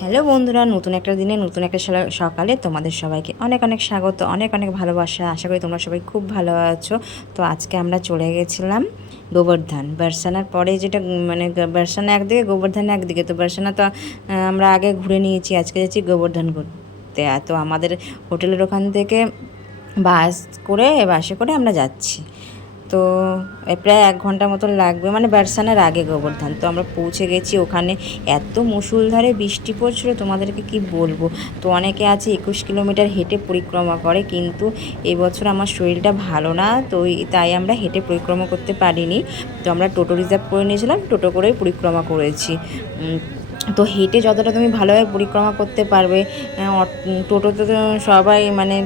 Hello বন্ধুরা, নতুন একটা দিনে নতুন একটা সকালে তোমাদের সবাইকে অনেক অনেক স্বাগত, অনেক অনেক ভালোবাসা। আশা করি তোমরা সবাই খুব ভালো আছো। তো আজকে আমরা চলে গেছিলাম গোবর্ধন। বার্সানার পরে যেটা মানে বার্সানা একদিকে, গোবর্ধন একদিকে। তো বার্সানা তো আমরা আগে ঘুরে নিয়েছি, আজকে যাচ্ছি গোবর্ধন ঘুরতে। তো আমাদের হোটেলের ওখান থেকে বাসে করে আমরা যাচ্ছি। তো প্রায় 1 ঘন্টা মতন লাগবে, মানে বার্সানের আগে গোবর্ধন। তো আমরা পৌঁছে গেছি ওখানে। এত মুষলধারে বৃষ্টি পড়ছিল, তোমাদেরকে কি বলবো। তো অনেকে আছে 21 কিলোমিটার হেঁটে পরিক্রমা করে, কিন্তু এবছর আমার শরীরটা ভালো না, তো তাই আমরা হেঁটে পরিক্রমা করতে পারিনি। তো আমরা টোটো রিজার্ভ করে নিয়েছিলাম, টোটো করেই পরিক্রমা করেছি। তো হেঁটে যতটা তুমি ভালোভাবে পরিক্রমা করতে পারবে, টোটোতে তো সবাই মানে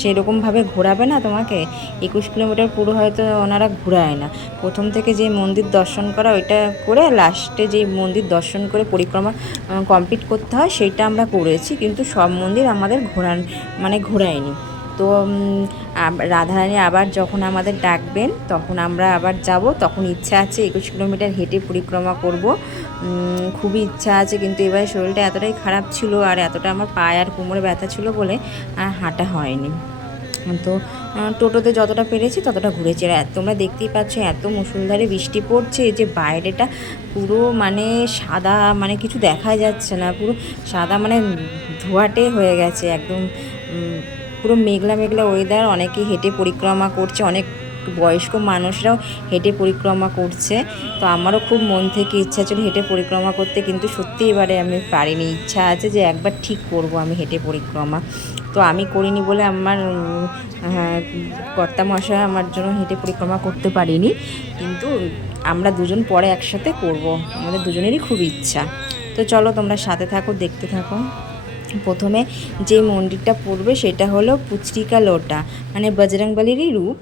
সেরকমভাবে ঘোরাবে না তোমাকে। 21 কিলোমিটার পুরো হয়তো ওনারা ঘোরায় না। প্রথম থেকে যে মন্দির দর্শন করা ওইটা করে, লাস্টে যে মন্দির দর্শন করে পরিক্রমা কমপ্লিট করতে হয় সেইটা আমরা করেছি, কিন্তু সব মন্দির আমাদের ঘোরায়নি। তো রাধারানী আবার যখন আমাদের ডাকবেন তখন আমরা আবার যাব। তখন ইচ্ছা আছে 21 কিলোমিটার হেঁটে পরিক্রমা করব, খুবই ইচ্ছা আছে। কিন্তু এবারে শরীরটা এতটাই খারাপ ছিল আর এতটা আমার পায়ে আর কোমরে ব্যথা ছিল বলে আর হাঁটা হয়নি। তো টোটোতে যতটা পেরেছি ততটা ঘুরেছি। আর তোমরা দেখতেই পাচ্ছ এত মুষলধারে বৃষ্টি পড়ছে যে বাইরেটা পুরো মানে সাদা, মানে কিছু দেখা যাচ্ছে না, পুরো সাদা মানে ধোঁয়াটে হয়ে গেছে একদম। পুরো মেঘলা মেঘলা ওয়েদার। অনেকে হেঁটে পরিক্রমা করছে, অনেক বয়স্ক মানুষরাও হেঁটে পরিক্রমা করছে। তো আমারও খুব মন থেকে ইচ্ছা ছিল হেঁটে পরিক্রমা করতে, কিন্তু সত্যি এবারে আমি পারিনি। ইচ্ছা আছে যে একবার ঠিক করব আমি হেঁটে পরিক্রমা। তো আমি করিনি বলে আমার কর্তামশাই আমার জন্য হেঁটে পরিক্রমা করতে পারিনি, কিন্তু আমরা দুজন পরে একসাথে করব, আমাদের দুজনেরই খুব ইচ্ছা। তো চলো তোমরা সাথে থাকো, দেখতে থাকো। প্রথমে যে মন্দিরটা পড়বে সেটা হলো পুচরিকা লোটা, মানে বজরংবলীরই রূপ।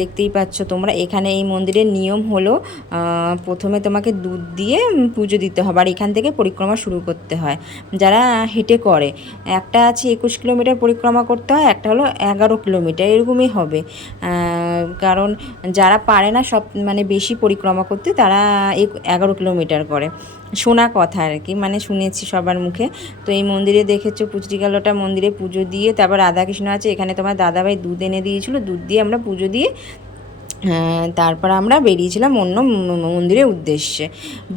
দেখতেই পাচ্ছ তোমরা। এখানে এই মন্দিরের নিয়ম হলো প্রথমে তোমাকে দুধ দিয়ে পুজো দিতে হবে, আর এখান থেকে পরিক্রমা শুরু করতে হয় যারা হেঁটে করে। একটা আছে 21 কিলোমিটার পরিক্রমা করতে হয়, একটা হলো 11 কিলোমিটার, এরকমই হবে। কারণ যারা পারে না সব মানে বেশি পরিক্রমা করতে, তারা 11 কিলোমিটার করে। শোনা কথা আর কি, মানে শুনেছি সবার মুখে। তো এই মন্দিরে দেখেছো পুচরিকালোটা মন্দিরে পুজো দিয়ে, তারপর রাধাকৃষ্ণ আছে এখানে। তোমার দাদাভাই দুধ এনে দিয়েছিলো, দুধ দিয়ে আমরা পুজো দিয়ে তারপর আমরা বেরিয়েছিলাম অন্য মন্দিরের উদ্দেশ্যে।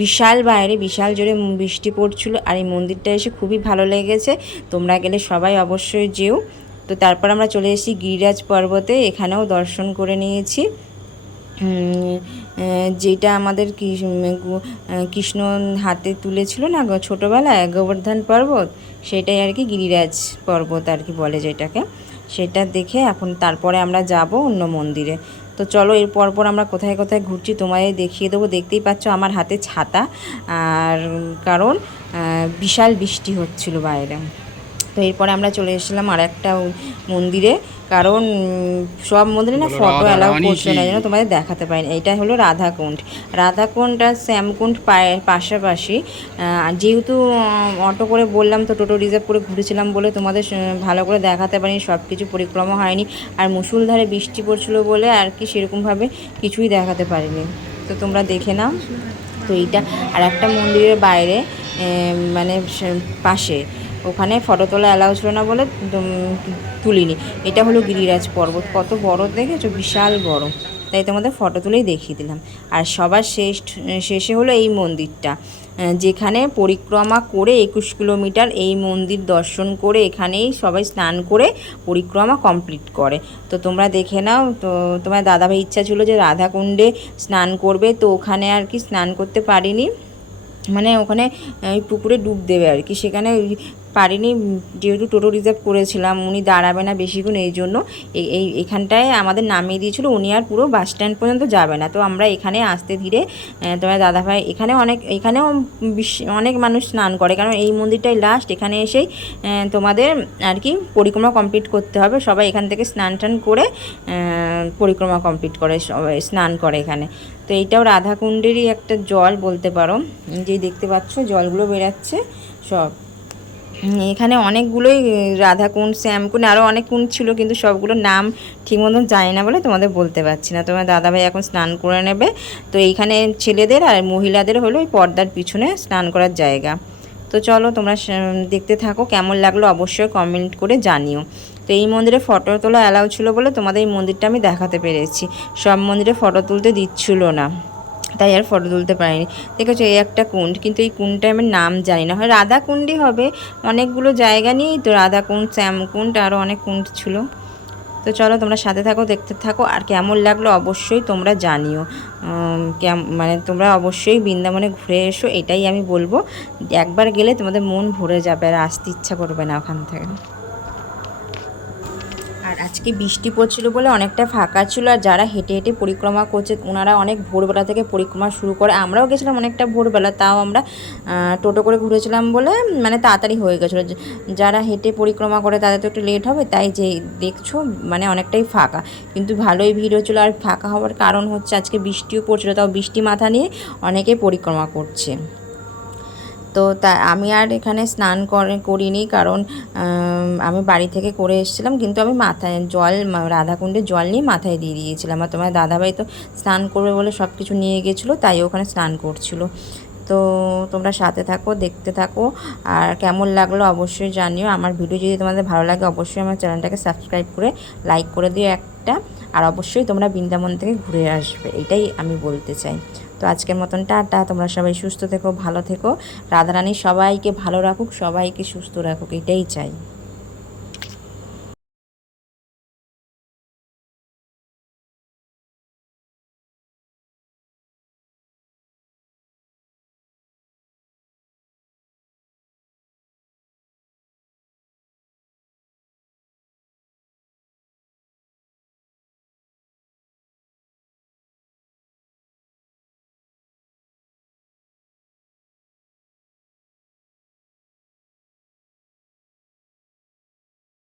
বিশাল বাইরে বিশাল জোরে বৃষ্টি পড়ছিল, আর এই মন্দিরটা এসে খুবই ভালো লেগেছে। তোমরা গেলে সবাই অবশ্যই যেও। তো তারপর আমরা চলে এসেছি গিরিরাজ পর্বতে, এখানেও দর্শন করে নিয়েছি। যেটা আমাদের কৃষ্ণ হাতে তুলেছিল না ছোটোবেলায়, গোবর্ধন পর্বত, সেটাই আর কি গিরিরাজ পর্বত আর কি বলে যেটাকে। সেটা দেখে এখন তারপরে আমরা যাব অন্য মন্দিরে। তো চলো এর পরপর আমরা কোথায় কোথায় ঘুরছি তোমাদের দেখিয়ে দেবো। দেখতেই পাচ্ছ আমার হাতে ছাতা, আর কারণ বিশাল বৃষ্টি হচ্ছিল বাইরে। তো এরপরে আমরা চলে এসেছিলাম আর একটা মন্দিরে, কারণ সব মন্দিরে না ফটো অ্যালাউ করছে না, যেন তোমাদের দেখাতে পারিনি। এইটা হলো রাধাকুণ্ড। রাধাকুণ্ড আর শ্যামকুণ্ড পাশাপাশি। যেহেতু অটো করে বললাম, তো টোটো রিজার্ভ করে ঘুরেছিলাম বলে তোমাদের ভালো করে দেখাতে পারিনি, সব কিছু পরিক্রমা হয়নি। আর মুষলধারে বৃষ্টি পড়ছিলো বলে আর কি সেরকমভাবে কিছুই দেখাতে পারিনি। তো তোমরা দেখে নাও। তো এইটা আর একটা মন্দিরের বাইরে, মানে পাশে, ওখানে ফটো তোলা অ্যালাউ ছিল না বলে তুলিনি। এটা হলো গিরিরাজ পর্বত, কত বড় দেখেছো, বিশাল বড়, তাই তোমাদের ফটো তুলেই দেখিয়ে দিলাম। আর সবার শেষে হলো এই মন্দিরটা, যেখানে পরিক্রমা করে 21 কিলোমিটার এই মন্দির দর্শন করে এখানেই সবাই স্নান করে পরিক্রমা কমপ্লিট করে। তো তোমরা দেখে নাও। তো তোমার দাদাভাই ইচ্ছা ছিল যে রাধাকুণ্ডে স্নান করবে, তো ওখানে আর কি স্নান করতে পারিনি, মানে ওখানে ওই পুকুরে ডুব দেবে আর কি, সেখানে পারিনি। যেহেতু টোটো রিজার্ভ করেছিলাম, উনি দাঁড়াবে না বেশিক্ষণ, এই জন্য এখানটায় আমাদের নামিয়ে দিয়েছিল। উনি আর পুরো বাস স্ট্যান্ড পর্যন্ত যাবে না। তো আমরা এখানে আস্তে ধীরে, তোমার দাদাভাই এখানেও অনেক মানুষ স্নান করে, কারণ এই মন্দিরটাই লাস্ট। এখানে এসেই তোমাদের আর কি পরিক্রমা কমপ্লিট করতে হবে। সবাই এখান থেকে স্নান টান করে পরিক্রমা কমপ্লিট করে, সবাই স্নান করে এখানে। তো এইটাও রাধাকুণ্ডেরই একটা জল বলতে পারো, যেই দেখতে পাচ্ছ জলগুলো বেরাচ্ছে সব। এখানে অনেকগুলোই রাধাকুণ্ড, শ্যামকুণ্ড, আরও অনেক কুণ্ড ছিল, কিন্তু সবগুলোর নাম ঠিক মতন জানি না বলে তোমাদের বলতে পারছি না। তোমার দাদাভাই এখন স্নান করে নেবে। তো এইখানে ছেলেদের আর মহিলাদের হলো ওই পর্দার পিছনে স্নান করার জায়গা। তো চলো তোমরা দেখতে থাকো, কেমন লাগলো অবশ্যই কমেন্ট করে জানিও। তো এই মন্দিরে ফটো তোলা অ্যালাউ ছিল বলে তোমাদের এই মন্দিরটা আমি দেখাতে পেরেছি, সব মন্দিরে ফটো তুলতে দিচ্ছিল না, তাই আর ফটো তুলতে পারিনি। দেখেছো এই একটা কুণ্ড, কিন্তু এই কুণ্ডটা আমি নাম জানি না, হয় রাধা কুণ্ডই হবে, অনেকগুলো জায়গা নিয়েই তো, রাধা কুণ্ড, শ্যামকুণ্ড, আরও অনেক কুণ্ড ছিল। তো চলো তোমরা সাথে থাকো, দেখতে থাকো, আর কেমন লাগলো অবশ্যই তোমরা জানিও। মানে তোমরা অবশ্যই বৃন্দাবনে ঘুরে এসো, এটাই আমি বলবো। একবার গেলে তোমাদের মন ভরে যাবে আর আসতে ইচ্ছা করবে না ওখান থেকে। আর আজকে বৃষ্টি পড়ছিল বলে অনেকটা ফাঁকা ছিল, আর যারা হেঁটে হেঁটে পরিক্রমা করছে ওনারা অনেক ভোরবেলা থেকে পরিক্রমা শুরু করে, আমরাও গেছিলাম অনেকটা ভোরবেলা, তাও আমরা টোটো করে ঘুরেছিলাম বলে মানে তাড়াতাড়ি হয়ে গেছিলো। যারা হেঁটে পরিক্রমা করে তাদের তো একটু লেট হবে, তাই যে দেখছো মানে অনেকটাই ফাঁকা, কিন্তু ভালোই ভিড় হচ্ছিলো। আর ফাঁকা হওয়ার কারণ হচ্ছে আজকে বৃষ্টিও পড়ছিলো, তাও বৃষ্টি মাথা নিয়ে অনেকে পরিক্রমা করছে। তো তা আমি আর এখানে স্নান করিনি, কারণ আমি বাড়ি থেকে করে এসেছিলাম, কিন্তু আমি মাথায় জল, রাধাকুণ্ডে জল নিয়ে মাথায় দিয়ে দিয়েছিলাম। আর তোমার দাদাভাই তো স্নান করবে বলে সব কিছু নিয়ে গেছিলো, তাই ওখানে স্নান করছিল। তো তোমরা সাথে থাকো, দেখতে থাকো, আর কেমন লাগলো অবশ্যই জানিও। আমার ভিডিও যদি তোমাদের ভালো লাগে অবশ্যই আমার চ্যানেলটাকে সাবস্ক্রাইব করে লাইক করে দিও একটা, আর অবশ্যই তোমরা বৃন্দাবন থেকে ঘুরে আসবে, এটাই আমি বলতে চাই। তো আজকের মতন টাটা, তোমরা সবাই সুস্থ থেকো, ভালো থেকো, রাধারানী সবাইকে ভালো রাখুক, সবাইকে সুস্থ রাখুক, এটাই চাই।